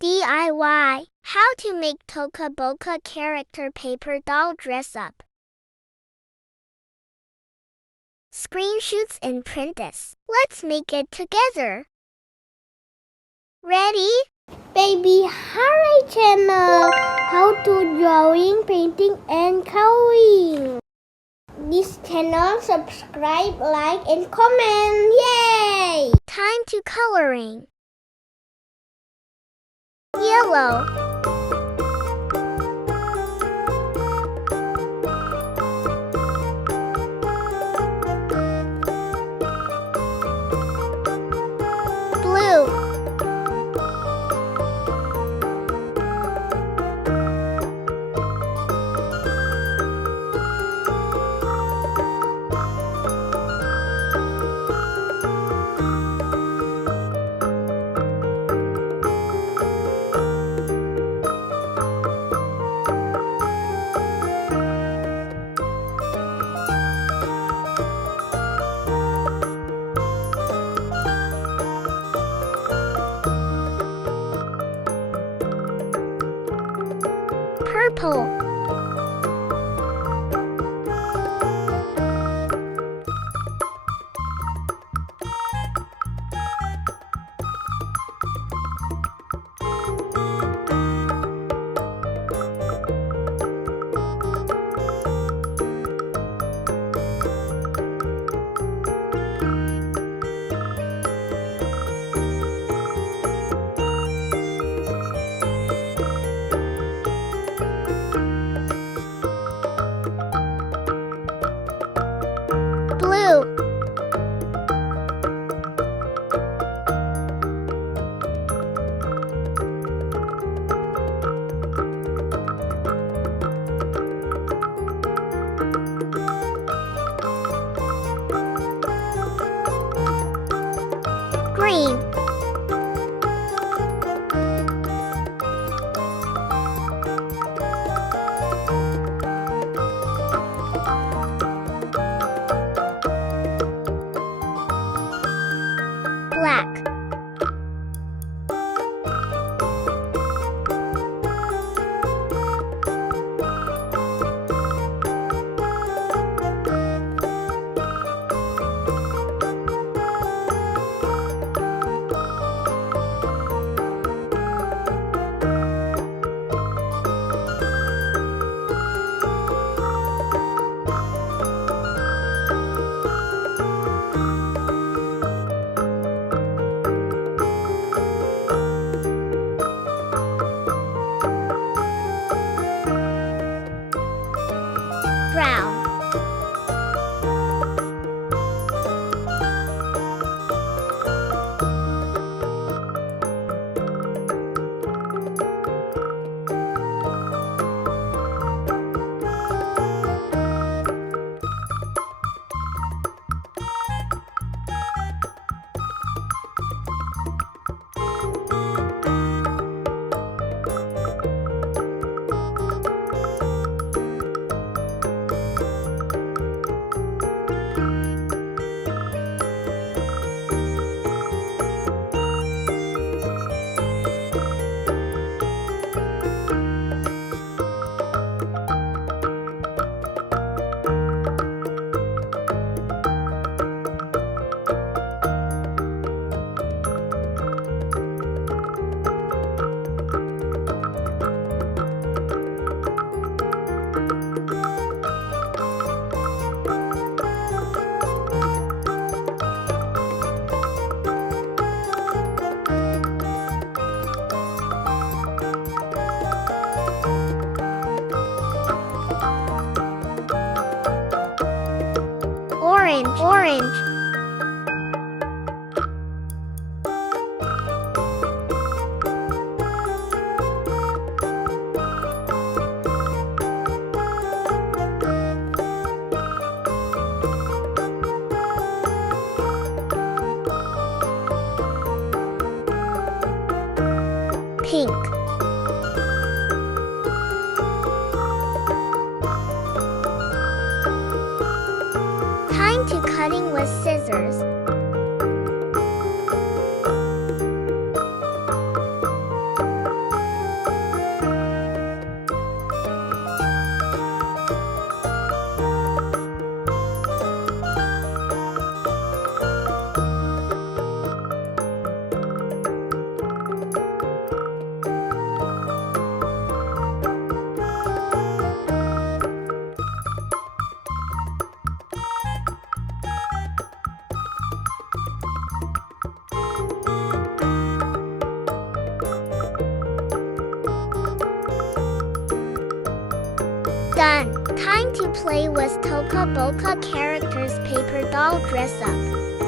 DIY. How to make Toca Boca character paper doll dress up. Screenshots and print this. Let's make it together. Ready? Baby Harry channel. How to drawing, painting and coloring. This channel, subscribe, like and comment. Yay! Time to coloring. Yellow. Blue. Purple. Blue. Green. Black. Brown. Orange. Pink. Time to cutting with scissors. to play with Toca Boca characters paper doll dress up.